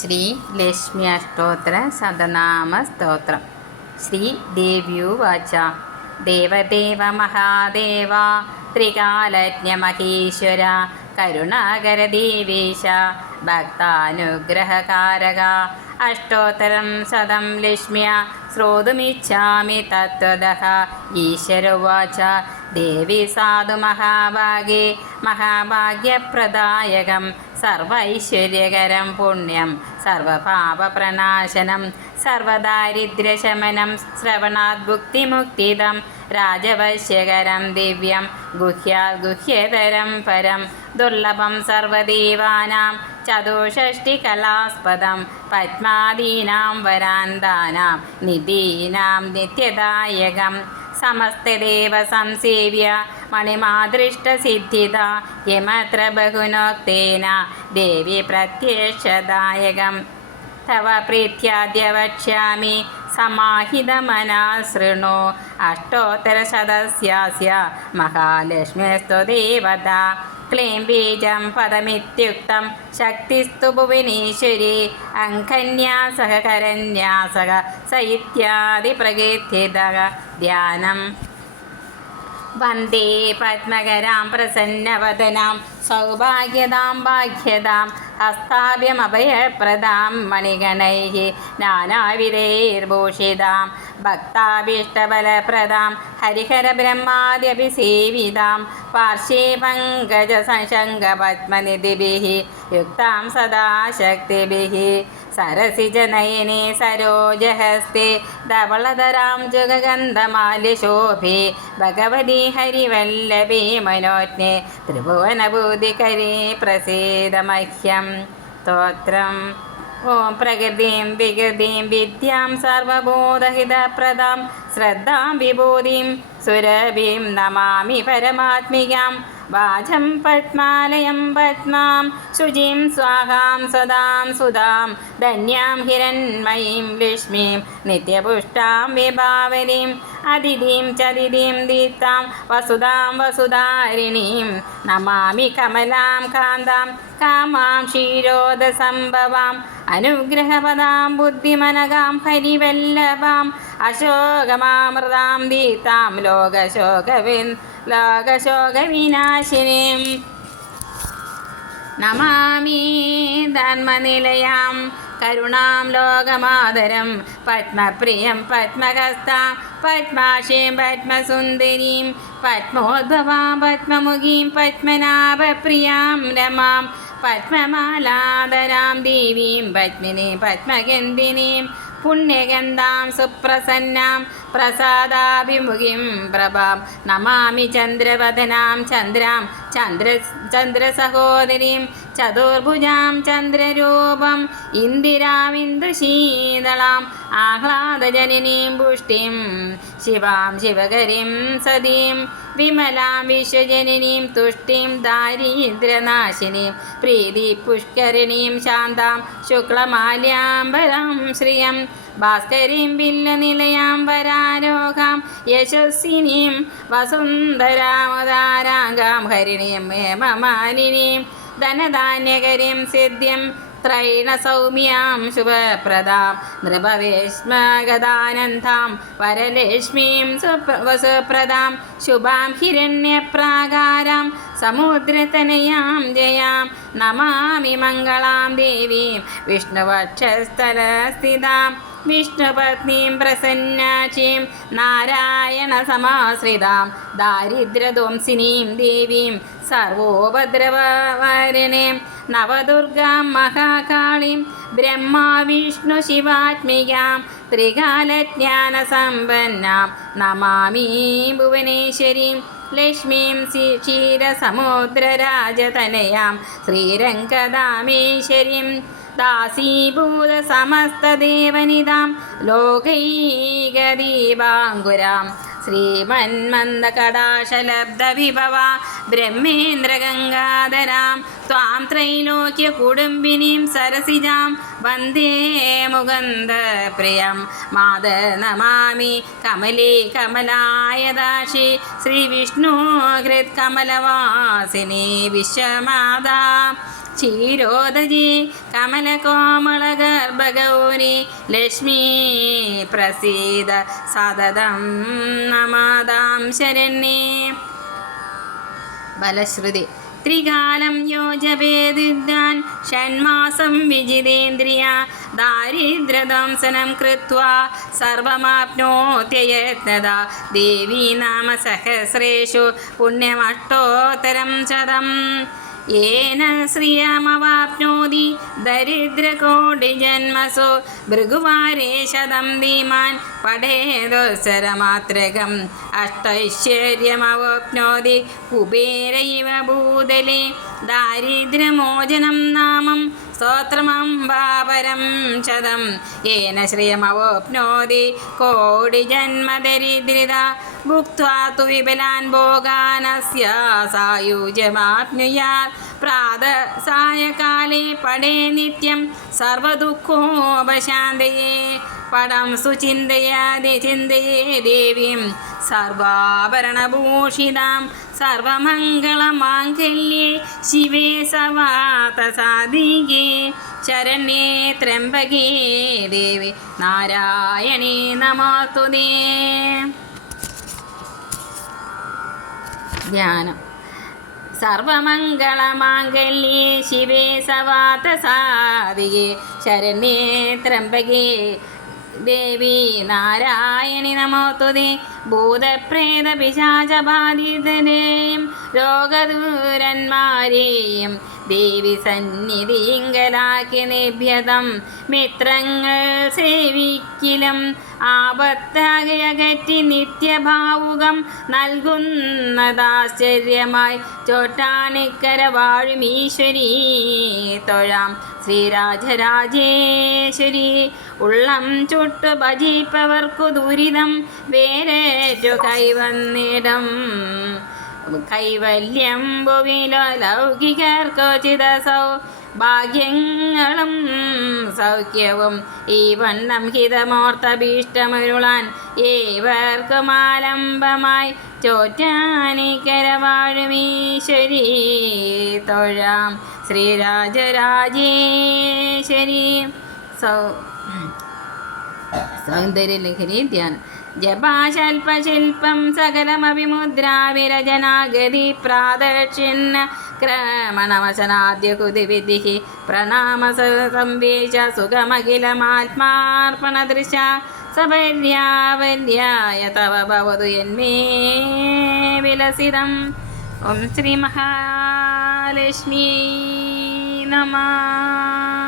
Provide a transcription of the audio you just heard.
ശ്രീ ലക്ഷ്മി അഷ്ടോത്തര ശതനാമ സ്തോത്രം. ശ്രീ ദേവ്യുവാച. ദേവദേവ മഹാദേവ ത്രികാലജ്ഞമഹീശ്വര കരുണാകര ദേവേശ ഭക്താനുഗ്രഹകാരക അഷ്ടോത്തരം സദം ലക്ഷ്മ്യ ശ്രോതുമിച്ഛാമി തത്വതഃ ഈശ്വരോവാച ദേവി സാധു മഹാഭാഗേ മഹാഭാഗ്യപ്രദായകം സർവൈശ്വര്യകരം പുണ്യം സർവപാപപ്രണാശനം സർവദാരിദ്ര്യശമനം ശ്രവണാത് ഭുക്തിമുക്തിദം രാജവശ്യകരം ദിവ്യം ഗുഹ്യാൽ ഗുഹ്യതരം പരം ദുർലഭം സർവദേവാനാം ചതുഷ്ടികലാസ്പദം പത്മാദീനാം വരാന്താനാം നിധീനാം നിത്യദായകം. സമസ്തദേവ സംസേവ്യ മണിമാദൃഷ്ടസിദ്ധിത യമത്ര ബഹുനോക്തേന ദേവി പ്രത്യക്ഷദായകം. തവ പ്രീത്യാദ്യ വക്ഷ്യാമി സമാഹിതമനാ ശൃണു അഷ്ടോത്തരശതസ്യാസ്യ മഹാലക്ഷ്മ്യസ്തു ദേവത ക്ലീം ബീജം പദമിത്യുക്തം ശക്തിസ്തു ഭുവനീശ്വരി അങ്കന്യാസക കരന്യാസക സ ഇത്യാദി പ്രകീർത്തിത ധ്യാനം. വന്ദേ പത്മകരാം പ്രസന്നവദനാം സൗഭാഗ്യതാം ഭാഗ്യതാം ഹസ്താഭ്യമഭയപ്രദാം മണിഗണൈः നാനാവിധൈർഭൂഷിതാം ഭക്താഭീഷ്ടബലപ്രദാം. ഹരിഹരബ്രഹ്മാദ്യഭിസേവിതാം. പാർശ്വേ പങ്കജസംശങ്കപത്മനിധിഭിः യുക്താം സദാ सरसिजनयने सरोजहस्ते സരോജഹസ്തെ. ധവളധരാം ജുഗഗന്ധമാല്യശോഭേ ഭഗവതി ഹരിവല്ലഭേ മനോജ്ഞേ. प्रसीदमह्यं സ്തോത്രം. ഓം പ്രകൃതിം വികൃതിം വിദ്യാം സർവബോധഹിതപ്രദാം ശ്രദ്ധാം വിഭൂതിം സുരഭിം നമാമി പരമാത്മികാം. വാചം പത്മാലയം പത്മാം. ശുചിം സ്വാഹാം സദാം സുധാം. ധന്യാം ഹിരൺമയീം ലക്ഷ്മീം. നിത്യപുഷ്ടാം വിഭാവരീം അതിഥിം ചതിഥിം ദീപ്താം. വസുധാം വസുധാരിണീം നമാമി കമലാം കാന്താം. കാമാം ക്ഷീരോദസംഭവാം. അനുഗ്രഹപദാം ബുദ്ധിമനകാം ഹരിവല്ലഭാം. അശോകമാമൃതാം ദീപ്താം ലോകശോകവിൻ ലോകശോകവിനാശിനിം. നമാമി ധർമ്മനിലയാം കരുണാം ലോകമാതരം. പത്മപ്രിയം പത്മഹസ്താം. പത്മാശയം പത്മസുന്ദരീം. പത്മോദ്ഭവാം പത്മമുഖീം. പത്മനാഭപ്രിയാം രമാം. പത്മമാലാധരാം ദേവീം. പത്മിനീം പത്മഗന്ധിനീം പുണ്യഗന്ധാം സുപ്രസന്നാം പ്രസാദാഭിമുഖിം പ്രഭാം. നമാമി ചന്ദ്രവദനാം ചന്ദ്രാം ചന്ദ്ര ചന്ദ്രസഹോദരീം ചതുർഭുജാം ചന്ദ്രരൂപം. ഇന്ദിരാമിന്ദുശീതളാം ആഹ്ലാദജനനീം പുഷ്ടിം. ശിവാം ശിവകരിം സതീം. വിമലാം വിശ്വജനനീം തുഷ്ടിം ദാരിദ്ര്യനാശിനീം പ്രീതി പുഷ്കരിണീം ശാന്താം ശുക്ലമാല്യാംബരം ശ്രിയം ഭാസ്കരീം ബില്ലനിലയാം വരാരോഗാം യശസ്വിനീം വസുന്ധരാമതാരാംഗാം ഹരിണീം ഹേമമാലിനീം ധനധാന്യകരീം സിദ്ധ്യം ത്രൈണസൗമ്യാം ശുഭപ്രദാം. നൃപവേശ്മഗദാനന്ദാം വരലക്ഷ്മീം സുപ്ര വസുപ്രദാം ശുഭാം ഹിരണ്യപ്രാകാരാം. സമുദ്രതനയാം ജയാം. നമാമി മംഗളാം ദേവീം. വിഷ്ണുവക്ഷസ്ഥലസ്ഥിതാം. വിഷ്ണുപത്നീം പ്രസന്നാക്ഷീം നാരായണ സമാശ്രിതാം ദാരിദ്ര്യധ്വംസിനീം ദേവീം. സർവോപദ്രവവാരിണീം നവദുർഗാം മഹാകാളീം ബ്രഹ്മാ വിഷ്ണു ശിവാത്മികാം ത്രികാലജ്ഞാനസമ്പന്നാം നമാമി ഭുവനേശ്വരീം ലക്ഷ്മീം ക്ഷീരസമുദ്രരാജതനയാം ശ്രീരംഗദാമേശ്വരീം സമസ്തദേവനിതാം ലോകൈകദീപാങ്കുരാം ശ്രീമന്മന്ദകടാശലബ്ധവിഭവ. ബ്രഹ്മേന്ദ്രഗംഗാധരാം. ത്വാം ത്രൈലോക്യകുടുംബിനീം സരസിജാം. വന്ദേ മുകുന്ദപ്രിയം. മാത നമാമി കമലേ കമലായദാശി. ശ്രീവിഷ്ണു ഹൃത്കമലവാസിനി വിശ്വമാതാ. ക്ഷീരോദജി കമലകോമളഗർഭഗൗരി ലക്ഷ്മി പ്രസീത സതതം നമാതാം ശരണ്യേ. ബലശ്രുതി. ത്രികാലം യോജവേദിദ്വാൻ ഷൺമാസം വിജിതേന്ദ്രിയ ദാരിദ്ര്യദംസനം കൃത്വാ സർവമാപ്നോത്യയത്നത ദേവീ നാമ സഹസ്രേഷു പുണ്യമഷ്ടോത്തരം ശതം येन श्रियमवाप्नोति दरिद्रकोटिजन्मसु भृगुवारे शतं धीमान् पठेदोत्सरमात्रकम् अष्टैश्वर्यमवाप्नोति कुबेर इव भूतले दारिद्र्यमोचनं नामं സ്തോത്രമംബാപരം ശതം യേന ശ്രേയമവോപ്നോതി കോടി ജന്മദരിദ്രിത ഭുക്വാ തു വിപലാൻ ഭോഗാനസ്യ സായുജ്യമാപ്നുയാത് പ്രാത പ്രാതസായകാലേ പടേ നിത്യം സർവദുഃഖോപശാന്തയെ പടം സുചിന്തയാതി ചിന്തയേ ദേവീം സർവാഭരണഭൂഷിതാം സർവമംഗളമാംഗല്യേ. ശിവേ സവാതസാധികേ ശരണ്യേ ത്രംബകേ ദേവി. നാരായണേ നമാതുനേ ധ്യാനം. സർവമംഗളമാംഗല്യേ ശിവേ സവാത സാധികേ ശരണ്യേ ത്രംബകേ. ദേവി നാരായണി നമോത്തുതി ഭൂതപ്രേത പിശാചബാധിതനെയും രോഗദൂരന്മാരെയും ദേവി സന്നിധിങ്കലാക്കി നിഭ്യതം മിത്രങ്ങൾ സേവിക്കിലും ആപത്തകയകറ്റി നിത്യഭാവുകം നൽകുന്നതാശ്ചര്യമായി ചോട്ടാനിക്കര വാഴും ഈശ്വരീ തൊഴാം ശ്രീരാജരാജേശ്വരി. ഉള്ളം ചുട്ടു ഭജിപ്പവർക്കു ദുരിതം വേരേറ്റു കൈവന്നിടം. കൈവല്യം ഭുവിലോ ലൗകികർക്കോചിത സൗ ഭാഗ്യങ്ങളും സൗഖ്യവും ഈ വണ്ണം ഹിതമോർത്തഭീഷ്ടമരുളാൻ ഏവർക്കും ആലംബമായി ചോറ്റാനിക്കര വാഴുമീശ്വരി തൊഴാം ശ്രീരാജരാജേശ്വരി. സൗ സൗന്ദര്യലഹരി ധ്യാനം ജപാശൽപശില്പം സകലമഭിമുദ്രാവിരജനാഗതി പ്രാദക്ഷിന്ന क्रमणवचनाद्यकुदिविधिः कृतिविधिः सुगमखिलमात्मार्पणदृश सुगमखिलमात्मार्पणदृशा तव भवतु यन्मे विलसितम्। ॐ श्रीमहालक्ष्मी नमः।